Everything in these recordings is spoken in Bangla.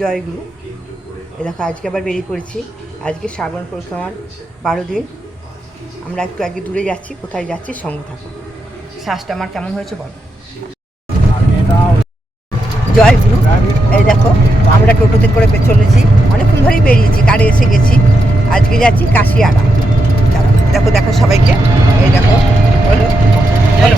জয়গুরু। এ দেখো আজকে আবার বেরিয়ে পড়েছি। আজকে শ্রাবণ পরিক্রমার 12 দিন। আমরা একটু আগে দূরে যাচ্ছি, কোথায় যাচ্ছি সঙ্গে থাকো। শ্বাসটা আমার কেমন হয়েছে বলো। জয়গুরু। এই দেখো আমরা টোটোতে করে চলেছি, অনেকক্ষণ ধরেই বেরিয়েছি, কারে এসে গেছি। আজকে যাচ্ছি কাশিয়াড়া। দেখো দেখো সবাইকে, এই দেখো বলো বলো।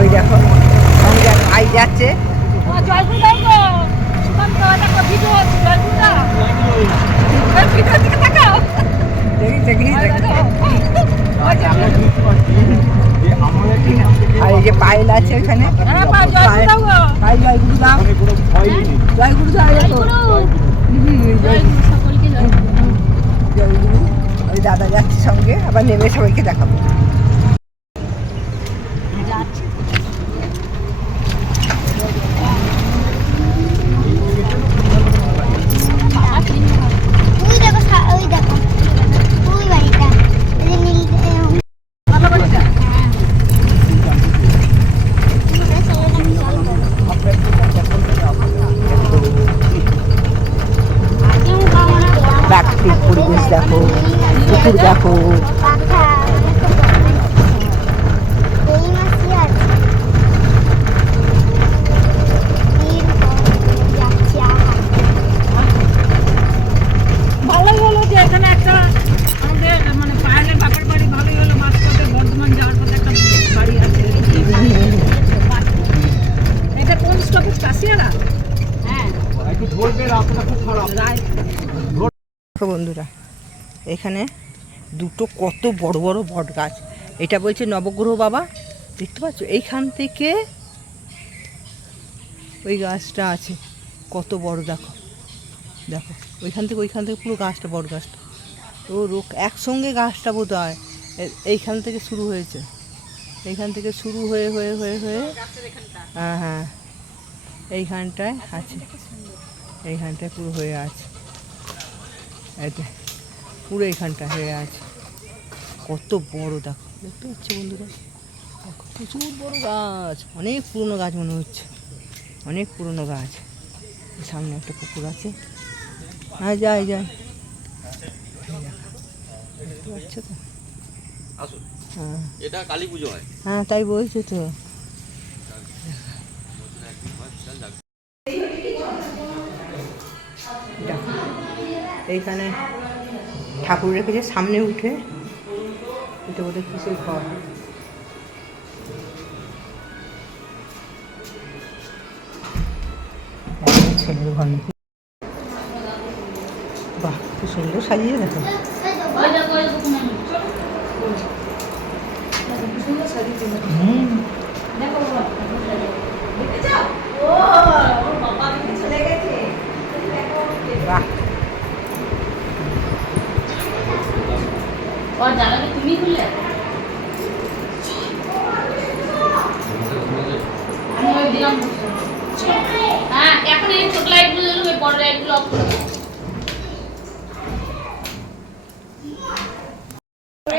ওই দেখো ভাই যাচ্ছে। আর এই যে পায়েল আছে ওইখানে, ওই দাদা যাচ্ছে সঙ্গে, আবার নেমে সবাইকে দেখাবো। প্রাকৃতিক পরিবেশ দেখো, পুকুর দেখো। ভালোই হলো যে এখানে একটা আমাদের মানে পায়েলের বাপের বাড়ি, ভালোই হলো মাঝপথে বর্ধমান যাওয়ার পথে একটা বাড়ি আছে। এটা কোন স্টপেজ? কাশিয়াড়া। হ্যাঁ একটু ধরবে, রাস্তাটা খুব খারাপ। বন্ধুরা এখানে দুটো কত বড় বড় বট গাছ। এটা বলছে নবগ্রহ বাবা, দেখতে পাচ্ছ এইখান থেকে ওই গাছটা আছে, কত বড় দেখো দেখো, ওইখান থেকে পুরো গাছটা, বড় গাছটা। ও রোক একসঙ্গে গাছটা বোধ হয় এইখান থেকে শুরু হয়েছে, এইখান থেকে শুরু হয়ে হয়ে হয়ে হয়ে হ্যাঁ হ্যাঁ এইখানটায় আছে, এইখানটায় পুরো হয়ে আছে, এটা পুরো এইখানটা হয়ে আছে। কত বড় দেখো, দেখতে পাচ্ছ বন্ধুরা, দেখো প্রচুর বড় গাছ, অনেক পুরনো গাছ মনে হচ্ছে, অনেক পুরনো গাছ। সামনে একটা পুকুর আছে, হ্যাঁ যাই যাই, দেখতে পাচ্ছ তো। হ্যাঁ এটা কালী পুজো হয়। হ্যাঁ তাই বলছো তো। এইখানে ঠাকুর রেখেছে সামনে উঠে, এটা বোধহয় কিসের ঘর। ছেলের ঘর নাকি, বাহ খুব সুন্দর সাজিয়ে দেখো। বাহ তুমি খুললে হ্যাঁ, এখন এই ছোট লাইটগুলো জ্বলবে, বড় লাইটগুলো অফ করে দাও।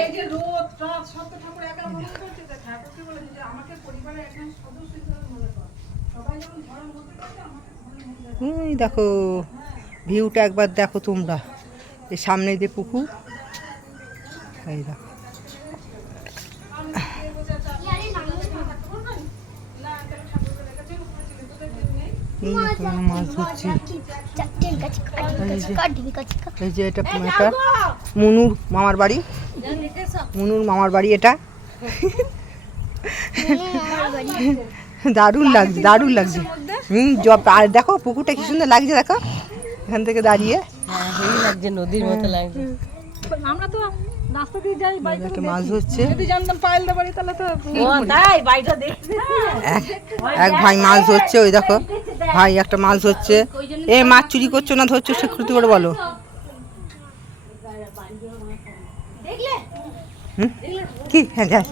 এই যে রোদ রাত সব তো ঠাকুর একা মনে করছে, ঠাকুরকে বলেছে যে আমাকে পরিবারের একজন সদস্য হিসেবে মনে কর, সবাই যখন ঘরের মধ্যে থাকে আমাকে মনে হয়। এই দেখো ভিউটা একবার দেখো তোমরা, এই সামনে যে পুকুর, এই দেখো মাছ ধরছি। এই যে এটা মুনুর মামার বাড়ি, মুনুর মামার বাড়ি এটা। দারুণ লাগছে, দারুণ লাগছে। আর দেখো পুকুরটা কি সুন্দর লাগছে, দেখো এখান থেকে দাঁড়িয়ে হেভি লাগছে, নদীর মতো লাগছে। আমরা তো রাস্তা দিয়ে যাই, বাইকে মাছ ধরছে। যদি জানতাম পায়েলদা বাড়ি তাহলে তো তাই বাইটা দেখতে এক ভাই মাছ ধরছে, ওই দেখো ভাই একটা মাছ ধরছে। এ মাছ চুরি করছো না ধরছো স্বীকৃতি করে বলো। কি হ্যাঁ যাস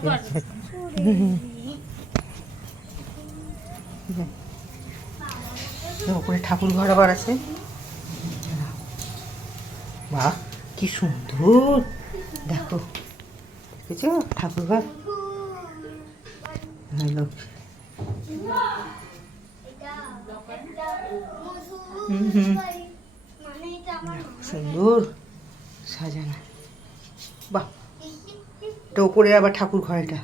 উপরে ঠাকুর ঘর আবার আছে। বাহ কি সুন্দর দেখো, দেখেছো ঠাকুর ঘর? সুন্দর সাজানো, বাহ। এটা ওপরে আবার ঠাকুর ঘর এটা।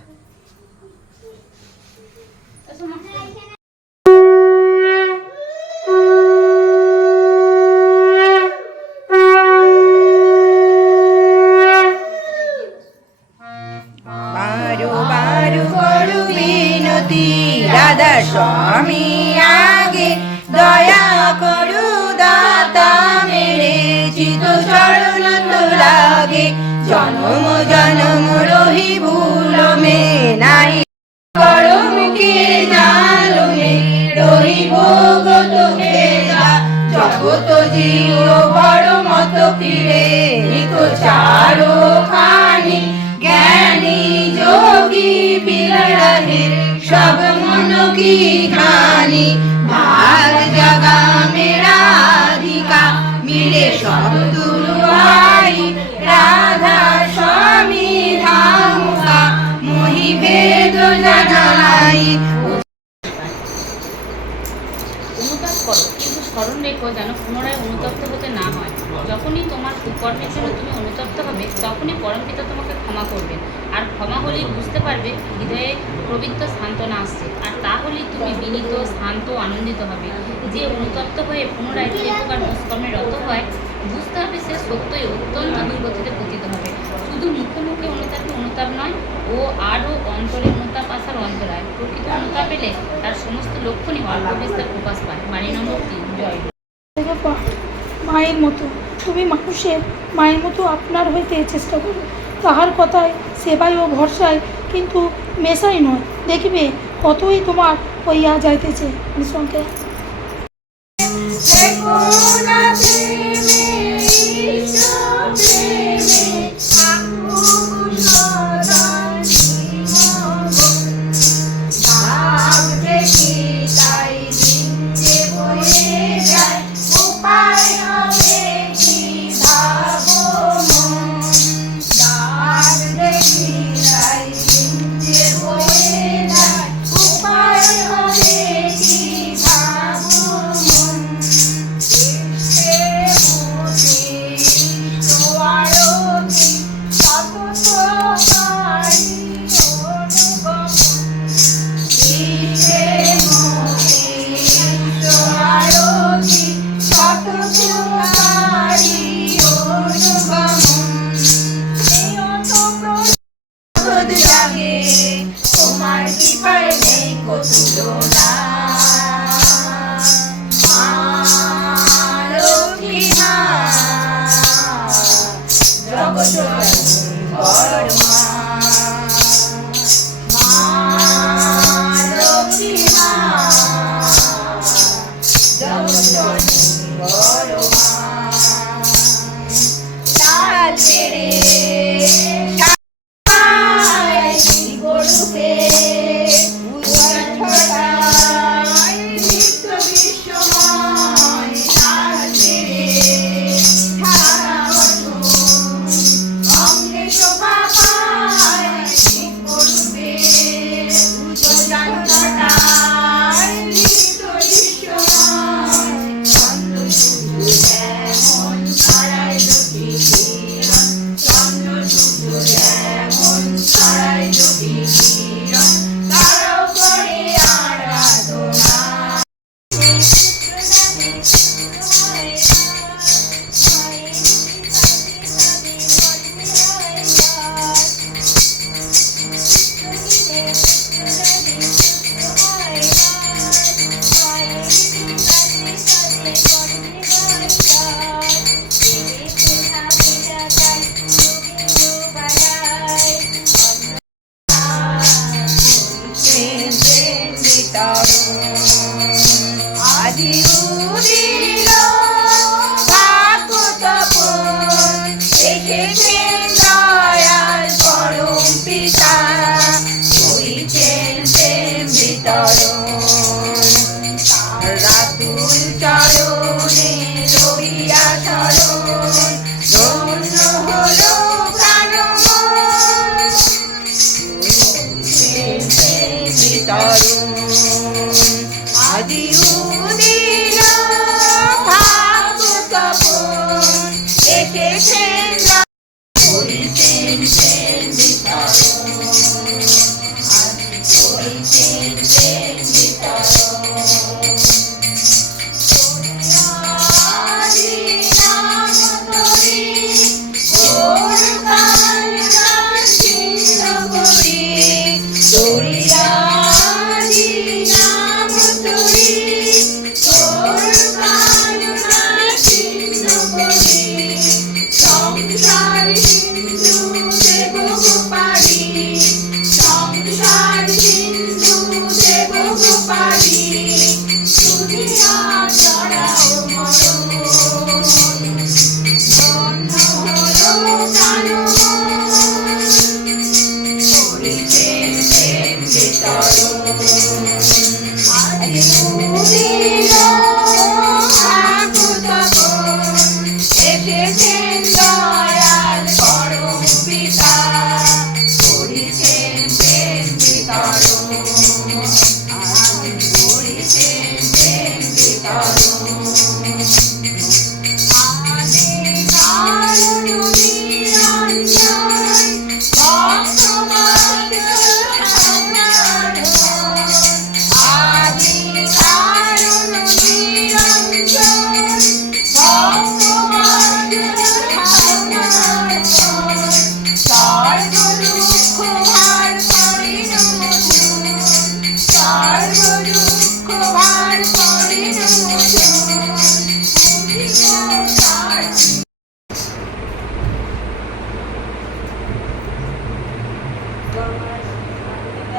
বারো বারো করু বিনতি রাধা স্বামী আগে, দয়া করু দাতা মেরে চিত চরণ তো লাগে। জনম জনম রহি ভুল মে নাই, করো মুখে জালো মে রহি ভোগ তোকে যা। জগত জিও বড় মত ফিরে নিকো চারো খানি, জ্ঞানী যোগী বিরহে সব মন কি খানি। भाग जगा मेरा अधिका मिले सब दुलवाई, राधा स्वामी धाम का मोहि भेद जनाई। অনুতাপ করো, কিন্তু স্মরণ রেখো যেন পুনরায় অনুতপ্ত হতে না হয়। যখনই তোমার কুকর্মের জন্য তুমি অনুতপ্ত হবে, তখনই পরমপিতা তোমাকে ক্ষমা করবেন। আর ক্ষমা হলেই বুঝতে পারবে হৃদয়ে পবিত্র সান্ত্বনা আসছে, আর তা হলেই তুমি বিনীত, শান্ত, আনন্দিত হবে। যে অনুতপ্ত হয়ে পুনরায় যে প্রকার দুষ্কর্মে রত হয়, বুঝতে হবে সে সত্যই অত্যন্ত দুর্গতিতে পতিত হবে। শুধু মুখে মুখে অনুতাপে অনুতাপ নয়, ও আরও অন্তরে অনুতাপ আসার অন্তরায়। প্রকৃত অনুতাপ এলে তার সমস্ত লক্ষণই অল্প বিস্তার প্রকাশ পায়। বাণী নম্বর 3। জয়। মায়ের মতো তুমি মানুষের মায়ের মতো আপনার হইতে চেষ্টা করো, তাহার কথায় সেবায় ও ভরসায়, কিন্তু মেশাই নয়। দেখিবে কতই তোমার হইয়া যাইতেছে নিঃসংখ্যে। তোমার কৃপায় নেই তুলনা, লক্ষ্মী মা জগৎ বড় মা, লক্ষ্মী মা জগৎ বড় মা। লাল পেড়ে রাতুল চরণে রহিয়া চরণ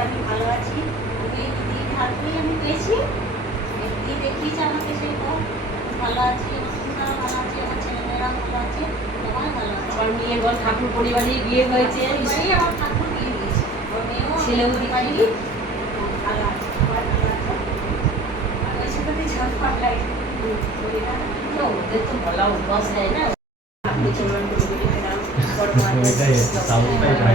আমি ভালো আছি, তুমি দিদির হাত ধরেই আমি পেয়েছি। দিদি দেখিয়েছে আমাকে সেই পথ। আমি ভালো আছি, আমার শ্বশুররাও ভালো আছে, আমার ছেলেমেয়েরাও ভালো আছে, সবাই ভালো আছে। আমার মেয়ে বল ঠাকুর পরিবারেই বিয়ে হয়েছে, পরিবারেই আমার ঠাকুর বিয়ে দিয়েছে। আমার মেয়েও ছেলেও আমার দিদি। বাড়ি ভালো আছে, সবাই ভালো আছে। আর ওই সাথে ঝটপট লাগে। না, ওদের তো বলা অভ্যাস নেই না। আপনি চেম্বার করে বেরিয়ে ফেলাম, বড় মায়ের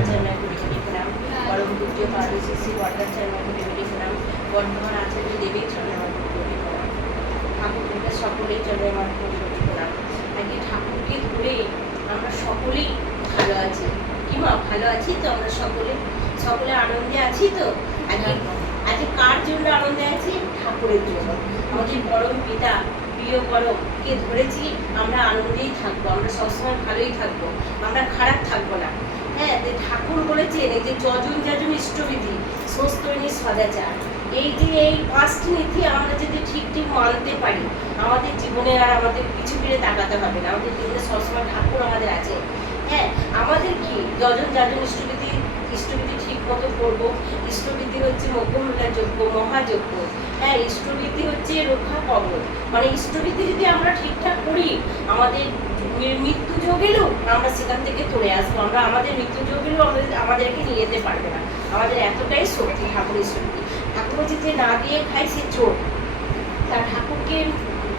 চেম্বার করে বেরিয়ে ফেলাম, বড় পুজো পারদর্শী বড়দার চেম্বার করে বেরিয়ে ফেলাম, বর্ধমান আচার্য দেবীর চেম্বার করে বেরিয়ে ফেলাম, ঠাকুরকে সকলেই চেম্বার করে বেরিয়ে ফেলাম। আজকে ঠাকুরকে ধরে আমরা সকলেই ভালো আছি। কি মা, ভালো আছি তো আমরা সকলে? সকলে আনন্দে আছি তো? আজকে আজকে কার জন্য আনন্দে আছি? ঠাকুরের জন্য। আমাদের পরম পিতা প্রিয় পরমকে ধরেছি, আমরা আনন্দেই থাকবো, আমরা সবসময় ভালোই থাকবো, আমরা খারাপ থাকবো না। হ্যাঁ, যে ঠাকুর বলেছেন এই যে যজন যাজন ইষ্টবিধি সমস্তনী সদাচার, এই যে এই পাঁচটি নীতি আমরা যদি ঠিক ঠিক মানতে পারি, আমাদের জীবনে আর আমাদের পিছু ফিরে তাকাতে হবে না। আমাদের জীবনে সবসময় ঠাকুর আমাদের আছে। হ্যাঁ, আমাদের কি যজন যাজন ইষ্টবিধি ঠিক মতো করবো। ইষ্টবিধি হচ্ছে মধ্যমূলা যজ্ঞ, মহাযজ্ঞ। হ্যাঁ, ইষ্টবিধি হচ্ছে রক্ষা কবচ। মানে ইষ্টবিধি যদি আমরা ঠিকঠাক করি, আমাদের মৃত্যু যোগ এলেও আমরা সেখান থেকে চলে আসবো। আমরা আমাদের মৃত্যু যোগ এলেও আমাদেরকে নিয়ে যেতে পারবে না। আমাদের এতটাই শক্তি ঠাকুরের শক্তি। ঠাকুর যে না দিয়ে খায় সে চোর। তা ঠাকুরকে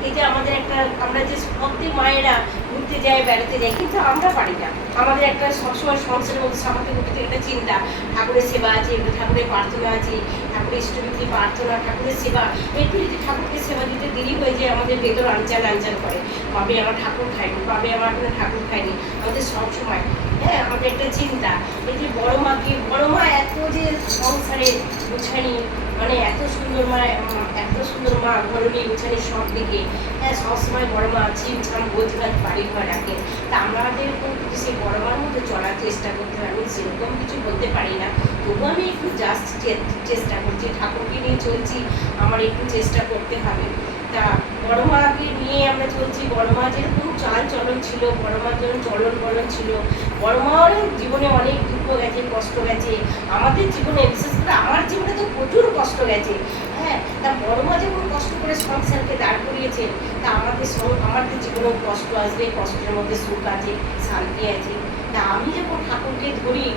এই যে আমাদের একটা, আমরা যে প্রত্যেক মায়েরা ঘুরতে যাই, বেড়াতে যাই, কিন্তু আমরা পারি না। আমাদের একটা সবসময় সংসারের মধ্যে সামর্থ্য করতে একটা চিন্তা, ঠাকুরের সেবা আছে, ঠাকুরের প্রার্থনা আছে, ঠাকুরের ইষ্টবিধি প্রার্থনা, ঠাকুরের সেবা। একটু যদি ঠাকুরকে সেবা দিতে দেরি হয়ে যায়, আমাদের ভেতর আনচান করে, কবে আমার ঠাকুর খায়নি, কবে আমার কোনো ঠাকুর খায়নি। আমাদের সবসময় হ্যাঁ আমাদের একটা চিন্তা। এই যে বড় মা এত যে সংসারে গুছানি, মানে এত সুন্দর মা ঘরণী গুছানি সব দিকে। হ্যাঁ, সবসময় বড় মা ছিমছাম গোছগাছ বাড়ি ঘর রাখে। তা আমাদের কিন্তু সেই বড় মার মতো চলার চেষ্টা করতে হবে। আমি সেরকম কিছু বলতে পারি না, তবু আমি একটু জাস্ট চেষ্টা করছি, ঠাকুরকে নিয়ে চলছি, আমার একটু চেষ্টা করতে হবে। তা বড় মাকে নিয়ে আমরা চলছি। বড় মা যেরকম চাল চলন ছিল, বড় মার যেরকম চলন বলন ছিল, বড় মার জীবনে অনেক দুঃখ গেছে, কষ্ট গেছে। আমাদের জীবনে, বিশেষ করে আমার জীবনে তো প্রচুর কষ্ট গেছে। হ্যাঁ, তা বড় মা যেমন কষ্ট করে সংসারকে দাঁড় করিয়েছেন, তা আমাদের জীবনেও কষ্ট আসবে, কষ্টের মধ্যে সুখ আছে, শান্তি আছে। তা আমি যখন ঠাকুরকে ধরি,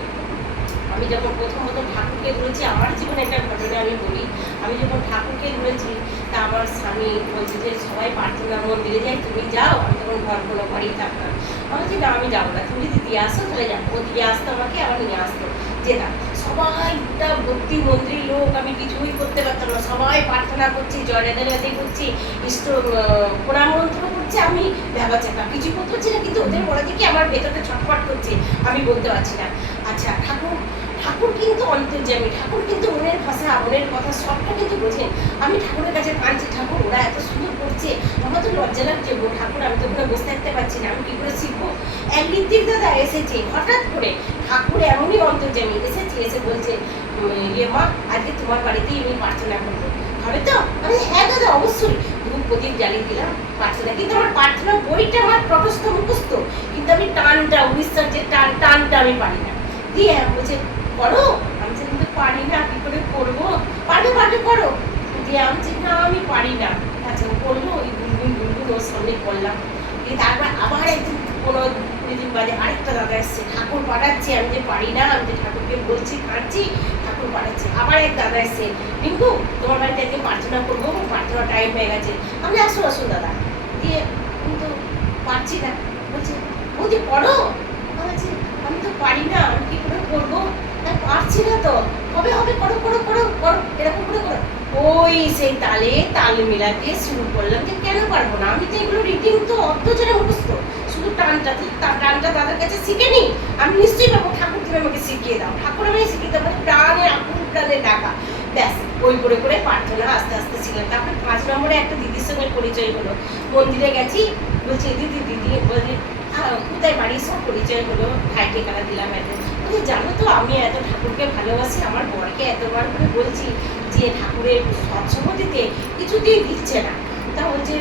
আমি যখন প্রথমত ঠাকুরকে ধরেছি, আমার জীবনে একটা ঘটনা আমি বলি। আমি যখন ঠাকুরকে ধরেছি, তা আমার স্বামী বলছে যে সবাই প্রার্থনা মন্দিরে যাই, তুমি যাও। আমি তখন ঘর কোনো বাড়ি থাকতাম। আমি বলছি না, আমি যাবো না, তুমি যদি দিয়ে আসো তাহলে যাবো। ও দিয়ে আসতো আমাকে, আবার নিয়ে আসতো, যেতাম। সবাইটা ভক্তি মন্দির লোক, আমি কিছুই করতে পারতাম না। সবাই প্রার্থনা করছি, জয়রাধারাধি করছি, ইষ্ট প্রণাম মন্ত্র করছে, আমি ভেবা চাকা কিছু করতে পারছি না। কিন্তু ওদের মনে থেকে আমার ভেতরটা ছটফট করছে, আমি বলতে পারছি না। আচ্ছা, ঠাকুর ঠাকুর কিন্তু অন্তর্যামী, ঠাকুর কিন্তু মনের ভাষা, মনের কথা সবটা কিন্তু বোঝেন। আমি ঠাকুরের কাছে কাঁদছি, ঠাকুর ওরা এত সুন্দর করছে, আমার তো লজ্জা লাগছে গো ঠাকুর, আমি তো ওখানে বসে থাকতে পারছি না, আমি কী করে শিখবো। এক ঋত্বিক দাদা এসেছে হঠাৎ করে, ঠাকুর এমনই অন্তর্যামী, এসেছে, এসে বলছে ইয়ে মা, আজকে তোমার বাড়িতেই আমি প্রার্থনা করবো, হবে তো? আমি হ্যাঁ দাদা অবশ্যই। ধূপ প্রদীপ জ্বালিয়ে দিলাম, প্রার্থনা। কিন্তু আমার প্রার্থনা বইটা আমার তটস্থ মুখস্থ, কিন্তু আমি টানটা, উড়িষ্যার যে টানটা আমি পারি না। দিয়ে বলছে করো, আমি যে কিন্তু পারি না, কি করে করবো? পারবে পারবে করো। দিয়ে আমি যে না, আমি পারি না। আচ্ছা, ও করলো, ওই গুনগুন গুনগুন ওর সামনে করলাম। দিয়ে তারপর আবার একদিন 15-20 দিন বাদে আরেকটা দাদা এসছে, ঠাকুর পাঠাচ্ছে, আমি যে পারি না, আমি যে ঠাকুরকে বলছি কাঁদছি, ঠাকুর পাঠাচ্ছে। আবার এক দাদা এসছে, রিঙ্কু তোমার বাড়িতে একদিন প্রার্থনা করবো, প্রার্থনা টাইম হয়ে গেছে। আমি আসুন আসুন দাদা। দিয়ে কিন্তু পারছি না, বলছে বৌদি পড়ো। বলছি আমি তো পারি না, আমি কি করে করবো? পারছি না তো। হবে হবে, করো করো করো করো, এরকম করে করো। ওই সেই তালে তাল মেলাতে শুরু করলাম যে কেন পারবো না, আমি তো এগুলো রিডিং তো অর্ধজনে মুখস্থ, শুধু টানটা দাদার কাছে শিখে নি। আমি নিশ্চয়ই পাবো, ঠাকুর তুমি আমাকে শিখিয়ে দাও, ঠাকুর আমাকে শিখিয়ে দাও, মানে প্রাণে আকুল প্রাণে ডাকা। ব্যাস ওই করে করে প্রার্থনা আস্তে আস্তে শিখলাম। তারপরে 5 নম্বরে একটা দিদির সঙ্গে পরিচয় হলো, মন্দিরে গেছি, বলছি দিদি দিদি, বলছি কোথায় বাড়ি, সব পরিচয় হলো, ভাই ঠিকানা দিলাম। বলছি জানো তো আমি এত ঠাকুরকে ভালোবাসি, আমার বরকে এতবার করে বলছি যে ঠাকুরের সৎসঙ্গ দিতে, কিছুতেই দিচ্ছে না। তা বলছে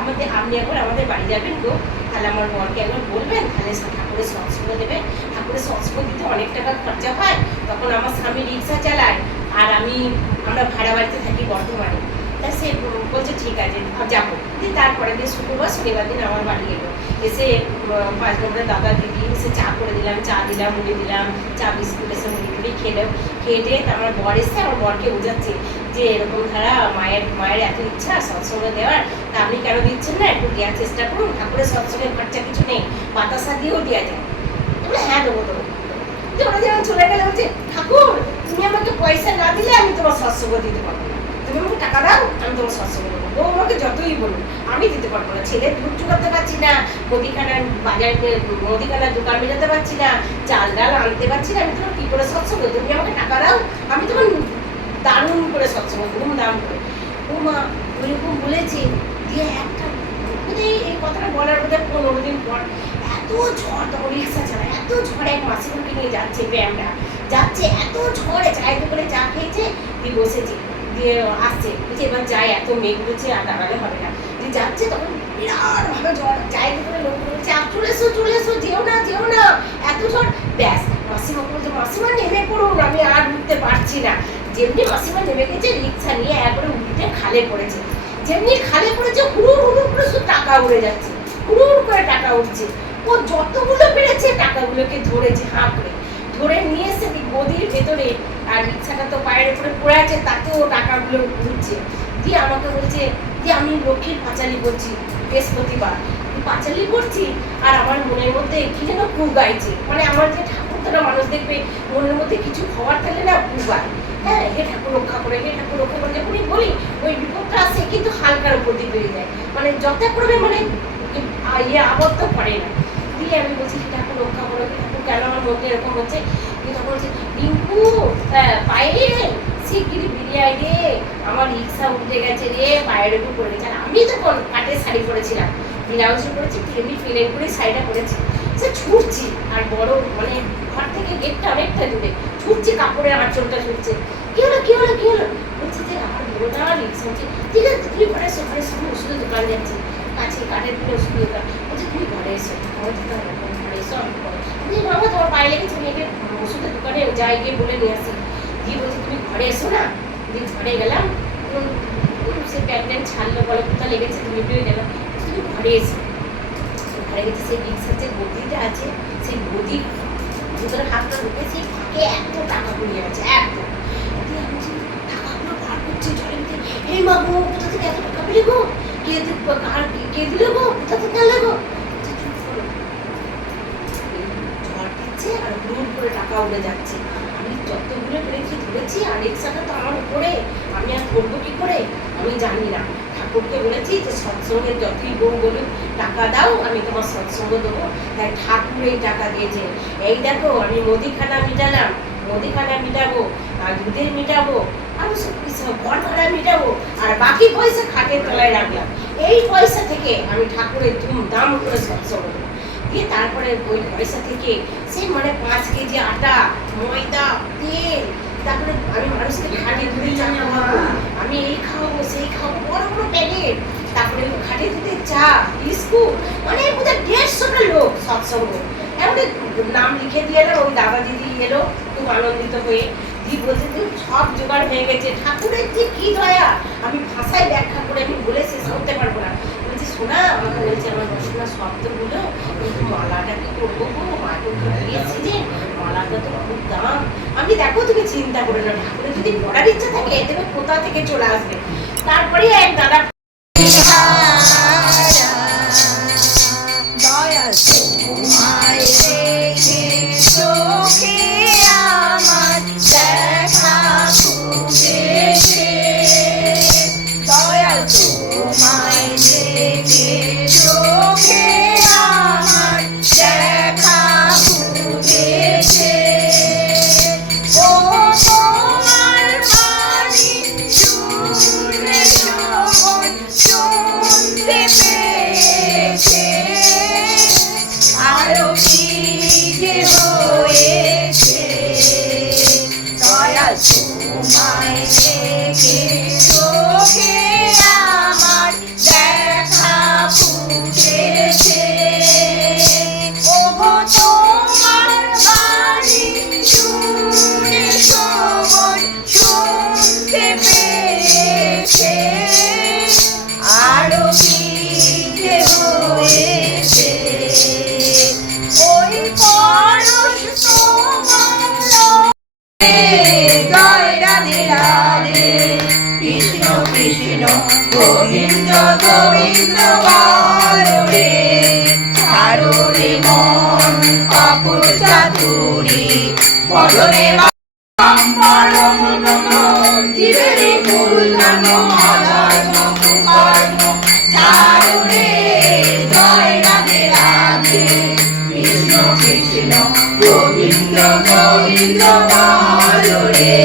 আমাদের আপনি একবার আমাদের বাড়ি যাবেন গো, তাহলে আমার বরকে একবার বলবেন, তাহলে ঠাকুরের সৎসঙ্গ দেবে। ঠাকুরের সৎসঙ্গ দিতে অনেক টাকা খরচা হয়, তখন আমার স্বামী রিক্সা চালায়, আর আমরা ভাড়া বাড়িতে থাকি বর্ধমানে। তা সে বলছে ঠিক আছে যাবো। দিয়ে তারপরে দিন শুক্রবার শনিবার দিন আমার বাড়ি এলো, এসে 5 নম্বরের দাদা দিদি এসে চা করে দিলাম, চা দিলাম, মুড়ি দিলাম, চা বিস্কুট এসে মুড়ি টুড়ি খেলো। খেয়ে টেয়ে আমার বর এসে আমার বরকে বোঝাচ্ছে যে এরকম ধারা মায়ের এত ইচ্ছা সৎসঙ্গ দেওয়ার, তা আপনি কেন দিচ্ছেন না, একটু দেওয়ার চেষ্টা করুন, ঠাকুরের সৎসঙ্গের খরচা কিছু নেই, বাতাসা দিয়েও দেওয়া যায়। হ্যাঁ দেবো দেবো। ওরা যেমন চলে গেলে বলছে ঠাকুর তুমি আমাকে পয়সা না দিলে আমি তোমার সৎসঙ্গ দিতে পারবো না, তুমি আমাকে টাকা দাও, আমি তোমার সৎসঙ্গ দেবো। ও আমাকে যতই বলুন আমি দিতে পারবো না, ছেলের দুধ চুকাতে পারছি না, মুদিখানার মুদিখানার দোকান মেটাতে পারছি না, চাল ডাল আনতে পারছি না, আমি তোমার কী করে সৎসঙ্গ, তুমি আমাকে টাকা দাও, আমি তোমার দারুণ করে সৎসঙ্গ ধুমধাম করে। ও মা ওইরকম বলেছে। দিয়ে একটা বোধহয় এই কথাটা বলার বোধহয় 15 দিন পর এত ঝড়, তখন রিক্সা চালায়, এত ঝড়ে এক মাসিমুখে নিয়ে যাচ্ছে, ব্যায়ামটা যাচ্ছে, এত ঝড়ে চায়ের দোকানে চা খেয়েছে, দিয়ে বসেছে, দিয়ে আসছে, বলছে এবার যাই, এত মেঘ উঠেছে আর দাঁড়ালে হবে না। দিয়ে যাচ্ছে তখন বিরাট ভালো ঝড়, চায়ের দোকানে লোক বলছে চলে এসো যেও না এত ঝড়। ব্যাস মাসিমাকে বলছে মাসিমা নেমে পড়ুন, আমি আর উঠতে পারছি না। যেমনি মাসিমা নেমে গেছে, রিক্সা নিয়ে একবারে উঠতে খালে পড়েছে, যেমনি খালে পড়েছে হুড়ুর করে শুধু টাকা উড়ে যাচ্ছে, হুড়ুর করে টাকা উঠছে। ও যতগুলো পেরেছে টাকাগুলোকে ধরেছে, হাঁ করে ধরে নিয়ে এসে গদির ভেতরে, আর রিক্সাটা তো পায়ের উপরে পড়ে আছে, তাতেও টাকাগুলো ঘুরছে। দিয়ে আমাকে বলছে যে আমি লক্ষ্মীর পাঁচালি করছি, বৃহস্পতিবার পাঁচালি করছি, আর আমার মনের মধ্যে কি যেন কু গাইছে, মানে আমার যে ঠাকুর তারা মানুষ দেখবে মনের মধ্যে কিছু হওয়ার থাকলে না কু গায়, হ্যাঁ হে ঠাকুর রক্ষা করে, হে ঠাকুর রক্ষা করে, যখনই বলি ওই বিপদটা আসে কিন্তু হালকার উপর দিয়ে বেরিয়ে যায়, মানে যথাক্রমে মানে আবদ্ধ করে না। দিয়ে আমি বলছি কি ঠাকুর রক্ষা করো, কি ঠাকুর কেন আমার মধ্যে এরকম হচ্ছে। দিয়ে তখন বলছে রিঙ্কু পায়ে শিগগিরি বেরিয়ে আয় রে, আমার রিক্সা উঠে গেছে রে, পায়ের উপর পড়ে গেছে। আর আমি তখন কাঠের শাড়ি পরেছিলাম, ব্লাউজও পরেছি, এমনি ফিলেন করে শাড়িটা পরেছি, সে ছুটছি, আর বড় মানে ঘর থেকে গেটটা অনেকটা দূরে, ছুটছি, কাপড়ের আঁচলটা ছুটছে। কি হলো বলছি যে আমার বড়টা রিক্সা হচ্ছে, ঠিক আছে তুমি ঘরে এসো, ঘরে এসো, আমি ওষুধের দোকান যাচ্ছি, কাছে কাঠের দিকে ওষুধের দোকান। বলছে তুমি ঘরে এসো, ঘরে এসো, আমি বাবা তোমার পায়ে লেগেছে, আমি ওষুধের দোকানে যাই, গিয়ে বলে নিয়ে আসি। দিয়ে বলছে তুমি ঘরে এসো না। দিয়ে ঘরে গেলাম, সে প্যান্ট ছাড়লো, বলে কোথায় লেগেছে, তুমি বেরিয়ে গেলাম, তুমি ঘরে এসো। ঘরে গেছে, সেই রিক্সার যে গদিটা আছে, সেই গদির ভিতরে হাতটা ঢুকেছি ফাঁকে এত টাকা পড়িয়ে গেছে, এত দিয়ে আমি বলছি, টাকাগুলো বার করছি জলের ভিতরে, এই মা গো কোথা থেকে এত টাকা পেলে গো, কে দিলে গো, কোথা থেকে আনলে গো? বলছে, চুপ করো। ঝড় দিচ্ছে আর হুড় করে টাকা উড়ে যাচ্ছে। আমি যতগুলো পেরেছি ধরেছি, আর রিক্সাটা তো আমার উপরে, আমি আর করবো কি করে আমি জানি না। ঠাকুরকে বলেছি যে সৎসঙ্গের যতই বউ বলুক টাকা দাও, আমি তোমার সৎসঙ্গ দেবো। তাই ঠাকুর এই টাকা দিয়েছে। এই দেখো আমি মুদিখানা মিটালাম, মুদিখানা মিটাবো, আর দুধের মিটাবো, আরো সব কিছু ঘর ভাড়া মিটাবো, আর বাকি পয়সা খাটের তলায় রাখলাম। এই পয়সা থেকে আমি ঠাকুরের ধুমধাম করে সৎসঙ্গ দেবো। দিয়ে তারপরে ওই পয়সা থেকে সে মানে 5 কেজি আটা, ময়দা, তেল, তারপরে আমি মানুষকে খাটিয়ে দুধে চা খাওয়াবো, আমি এই খাওয়াবো সেই খাওয়াবো, বড় বড় প্যাকেট, তারপরে খাটিয়ে দুধে চা, বিস্কুট, মানে বোধহয় 150টা লোক সৎসঙ্গ। এমন নাম লিখে দিয়ে এলো, ওই দাদা দিদি এলো খুব আনন্দিত হয়ে। দিয়ে বলছে তুমি সব জোগাড় হয়ে গেছে, ঠাকুরের যে কি দয়া আমি ভাষায় ব্যাখ্যা করে আমি বলে শেষ করতে পারবো না। বলছি শোনা, আমাকে বলছে আমার রসনা শব্দগুলো, কিন্তু মালাটা কি করবো গো, মাকে দিয়েছি যে মালাটা তো খুব দাম। আমি দেখো তুমি চিন্তা করে না, ঠাকুরের যদি পড়ার ইচ্ছা থাকে তুমি কোথা থেকে চলে আসবে। তারপরে এক দাদা গোবিন্দ গোবিন্দ বলরে, ছাড়ো রে মন কাপড় চাতুরি, বলরে পরম জীবেরে ফুল জানো আলানো কুমার্ণ, ছাড়ো রে জয় রাধে রাধে, কৃষ্ণ কৃষ্ণ গোবিন্দ গোবিন্দ বলরে,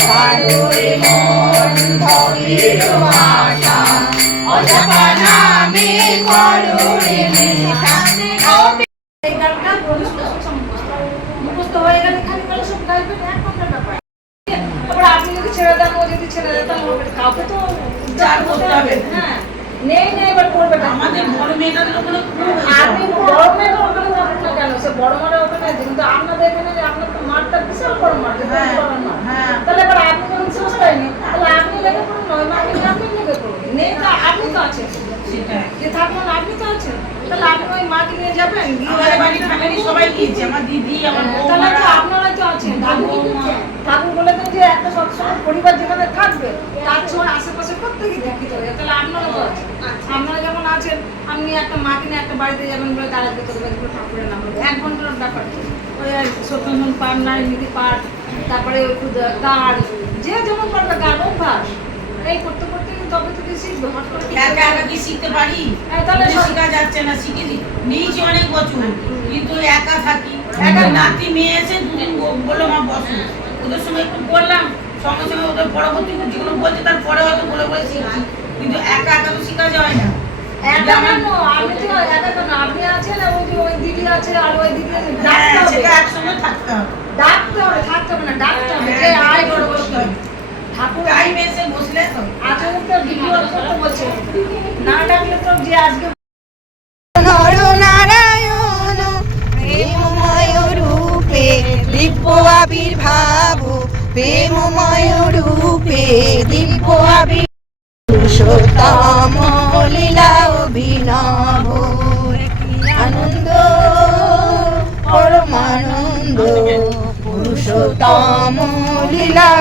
ছাড়ো রে মন ভবের আশা, অজাপা নামে করো রে মেশা। এই গানটা মুখস্থ হয়ে গেলে খালি বলে সব গাইবে, এক ঘন্টা ব্যাপার। তারপর আপনি যদি ছেড়ে দেন, ও যদি ছেড়ে দেন, তাহলে হবে কাউকে তো উদ্ধার করতে হবে। হ্যাঁ, নেই এবার করবে না। আমাদের বড় মেয়েটার ওখানে আপনি বড় মেয়েটা ওখানে যাবেন না কেন? সে বড় মাঠে ওখানে, কিন্তু আপনাদের এখানে আপনার তো মাঠটা বিশাল বড় মাঠ, তাহলে এবার আপনি যখন শেষ হয়নি, তাহলে আপনি লেগে পড়ুন, নয় মাঠে আপনি লেগে পড়ুন। নেই তো আপনি তো আছেন, যে থাকবেন আপনি তো আছেন, তাহলে আপনি ওই মাকে নিয়ে যাবেন। সবাই গিয়েছে, আমার দিদি, আমার তাহলে তো আপনারাই তো আছেন। ঠাকুর বলেছেন যে একটা সৎসঙ্গ পরিবার যেখানে থাকবে তার ছোঁয়া আশেপাশে প্রত্যেকেই দীক্ষিত হয়ে, তাহলে আপনারা তো আছেন। আপনারা যেমন আছেন, আপনি একটা মাকে নিয়ে একটা বাড়িতে যাবেন বলে তারা ভিতরে ঠাকুরের নাম হবে, 1 ঘন্টার ব্যাপার। ওই সত্যনারায়ণ পাঠ, নারায়ণীতি পাঠ, তারপরে ওই গান, যে যেমন পারবে গান অভ্যাস, এই করতে করতে তবে তো শিখবে। হট করে একা একা কি শিখতে পারি? তাহলে শেখা যাচ্ছে না, শিখে নিয়েছি অনেক বছর, কিন্তু একা থাকি। একা নাতি মেয়ে এসে দুদিন বললো মা বসো, ওদের সঙ্গে একটু বললাম, সঙ্গে সঙ্গে ওদের পরবর্তী যেগুলো বলছে তারপরে হয়তো বলে বলে শিখছি, কিন্তু একা একা তো শেখা যায় না। একা কেন? আপনি তো একা কেন? আপনি আছেন, ওই দিদি আছে, আর ওই দিদি আছে, ডাকতে হবে, সেটা একসঙ্গে থাকতে হবে, ডাকতে হবে, থাকতে হবে না, ডাকতে হবে যে আয় বড় বসতে হবে। ঠাকুর টাইম এসে বসলে তো আজকে তো ভিডিও করতে বলছে, না ডাকলে তো যে আজকে নরনারায়ণ প্রেমময় রূপে দিব্য আবির্ভাব, প্রেমময় রূপে দিব্য পুরুষোত্তম লীলা অভিনব, আনন্দ পরমানন্দ। তম লীলা